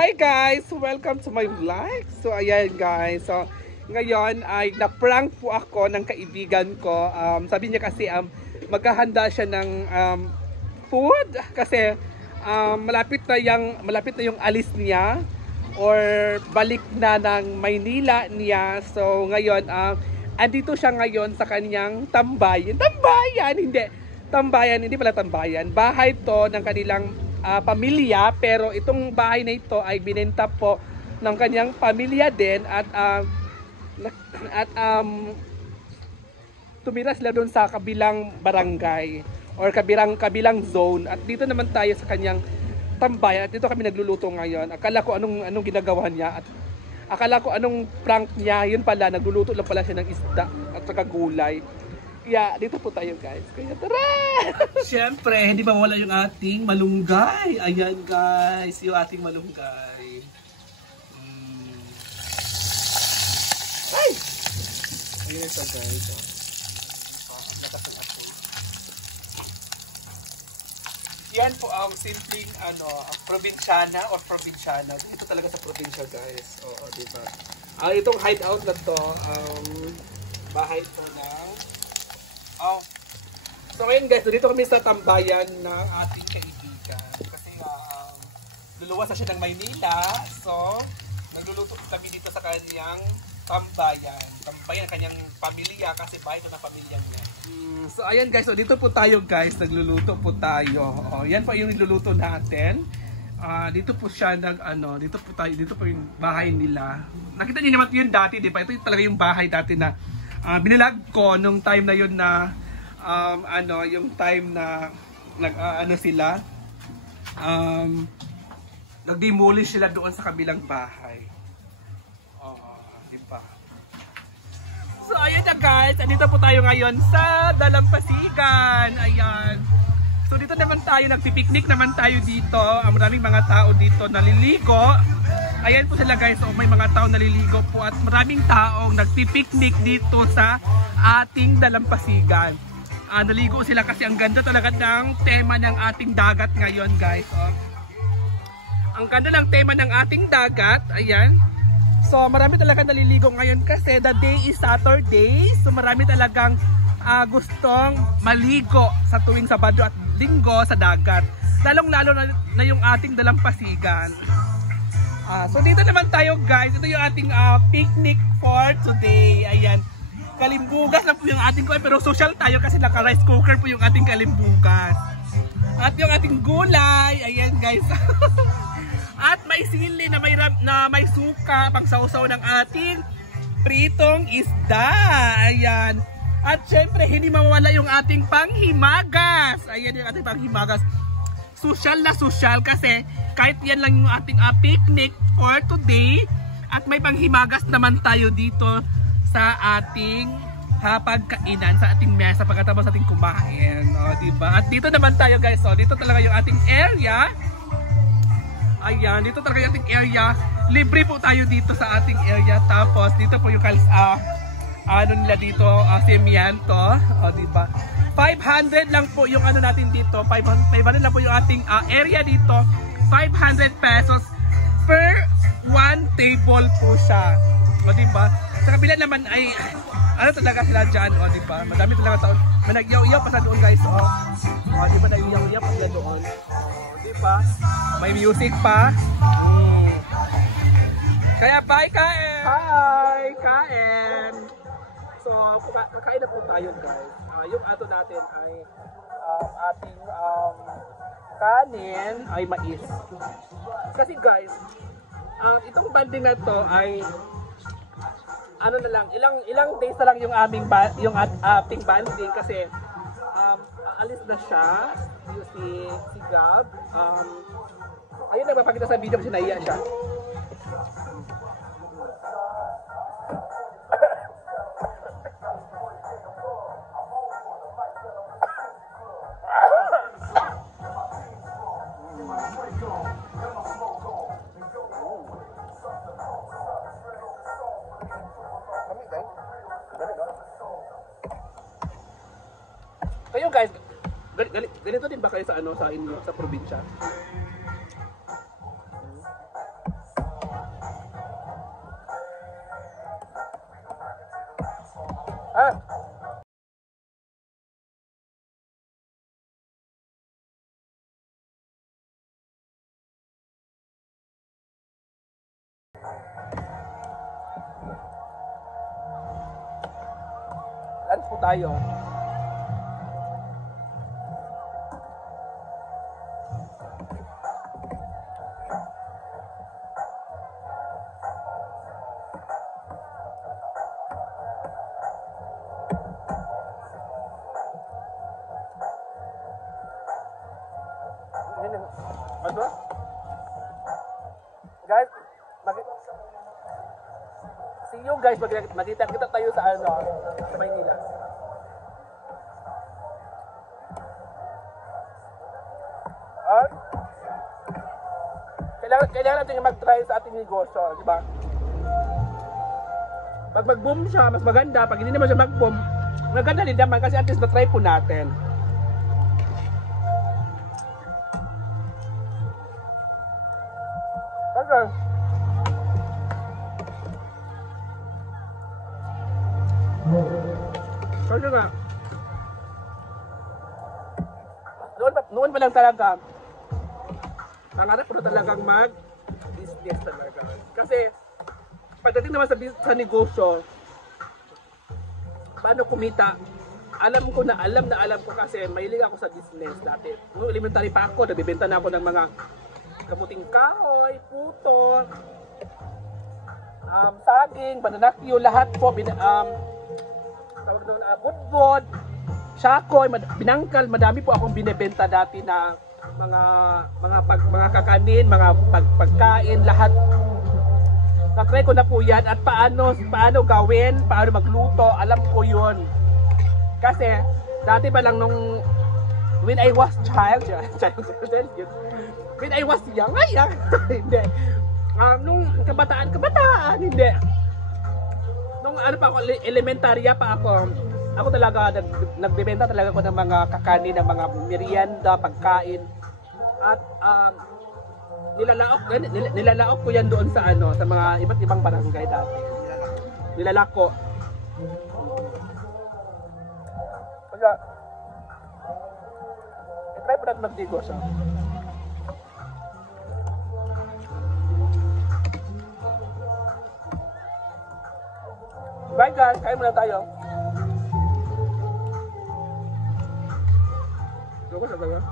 Hi guys! Welcome to my vlog. So ayan guys, so ngayon ay na-prank po ako ng kaibigan ko. Sabi niya kasi maghahanda siya ng food kasi malapit na yung alis niya or balik na ng Maynila niya. So ngayon andito siya ngayon sa kanyang tambayan. Hindi pala tambayan. Bahay to ng kanilang pamilya, pero itong bahay na ito ay binenta po ng kanyang pamilya din at tumira sila doon sa kabilang barangay or kabilang zone, at dito naman tayo sa kanyang tambayan at dito kami nagluluto ngayon. Akala ko anong ginagawa niya at akala ko anong prank niya, yun pala nagluluto lang pala siya ng isda at saka gulay. Kaya dito po tayo guys. Kaya tara! Siyempre, hindi mawala yung ating malunggay. Ayan guys, yung ating malunggay. Ay! Ayan ito guys. Lakas ng apoy. Yan po ang simpleng probinsyana or probinsyana. Dito talaga sa probinsya guys. Oo, diba? Itong hideout na to, bahay to ng so ngayon guys, dito kami sa tambayan ng ating kaibigan kasi luluwas na siya ng Maynila, so nagluluto kami dito sa kanyang tambayan ng kanyang pamilya kasi bahay ito na pamilya niya. So ayan guys, so dito po tayo guys, nagluluto po tayo. Yan po yung niluluto natin. Dito po siya dito po yung bahay nila. Nakita niyo naman yun dati, di ba? Ito talaga yung bahay dati na binilag ko nung time na yun na yung time na sila nag-demolish sila doon sa kabilang bahay. Diba? So ayun na guys, andito po tayo ngayon sa Dalampasigan. Ayan. So dito naman tayo, nagpipiknik naman tayo dito. Maraming mga tao dito naliligo. Ayan po sila guys, may mga tao naliligo po at maraming taong nagpipiknik dito sa ating Dalampasigan. Naligo sila kasi ang ganda talaga ng tema ng ating dagat ngayon guys. Ang ganda ng tema ng ating dagat, ayan. So marami talaga naliligo ngayon kasi the day is Saturday. So marami talagang gustong maligo sa tuwing Sabado at Linggo sa dagat. Lalong-lalo na yung ating Dalampasigan. So dito naman tayo guys, ito yung ating picnic for today. Ayan, kalimbugas lang po yung ating pero social tayo kasi naka-rice cooker po yung ating kalimbugas. At yung ating gulay, ayan guys. At may sili na may suka pang sausaw ng ating pritong isda. Ayan. At syempre hindi mawala yung ating panghimagas. Ayan yung ating panghimagas. Social na social kasi kahit yan lang yung ating picnic for today at may panghimagas naman tayo dito sa ating pagkainan, sa ating mesa pagkatapos ating kumain. Diba? At dito naman tayo guys, dito talaga yung ating area. Ayan, dito talaga yung ating area. Libre po tayo dito sa ating area. Tapos dito po yung nila dito, semianto. Diba? 500 lang po yung natin dito. 500 lang po yung ating area dito. 500 pesos per one table po siya. Diba? Sa kabila naman ay talaga sila dyan. Diba? Madami talaga taon. May nag-iyaw-iyaw pa sa doon guys. Diba? Nag-iyaw-iyaw pa sila doon. Diba? May music pa. Kaya bye kain! Hi! Kain! So, kakain na po tayo guys. Yung ato natin ay ating kanin ay mais. Kasi guys, itong banding na to ay ilang days na lang yung ating banding kasi alis na siya yung si Gab. Ayun, nagpapakita sa video kasi naiya siya. Kayo guys, ganito din ba kayo sa inyo sa probinsya? po tayo. Ano? Guys, see you guys, magkita-kita tayo sa sa Maynila. At kailangan natin mag-try sa ating negosyo, di ba? Pag mag-boom siya, mas maganda. Pag hindi naman siya mag-boom, maganda din naman kasi at least na-try po natin. Okay. Kasi nga, noon pa lang talaga, pangarap ko na talagang mag-business talaga. Kasi, pagdating naman sa negosyo, paano kumita, alam ko kasi mahilig ako sa business dati. Noong elementary pa ako, nagbibenta na ako ng mga kamuting kahoy, puto, saging, bananakyo, lahat po, tawag doon, budbod, syakoy, binangkal, madami po akong binebenta dati na mga kakanin, mga pagkain, lahat. Na-try ko na po yan at paano gawin, paano magluto, alam ko yun. Kasi, dati pa lang nung, when I was when I was young, hindi. Nung kabataan, hindi. Nung pa ako, elementarya pa ako talaga, nagbebenta talaga ako ng mga kakanin, ng mga merienda, pagkain. At nilalaok ko yan doon sa sa mga iba't ibang barangay dati. Nilalak ko. Kaya, try po natin mag-negosyo. Bye guys, kain muna tayo. Bagus, bagus.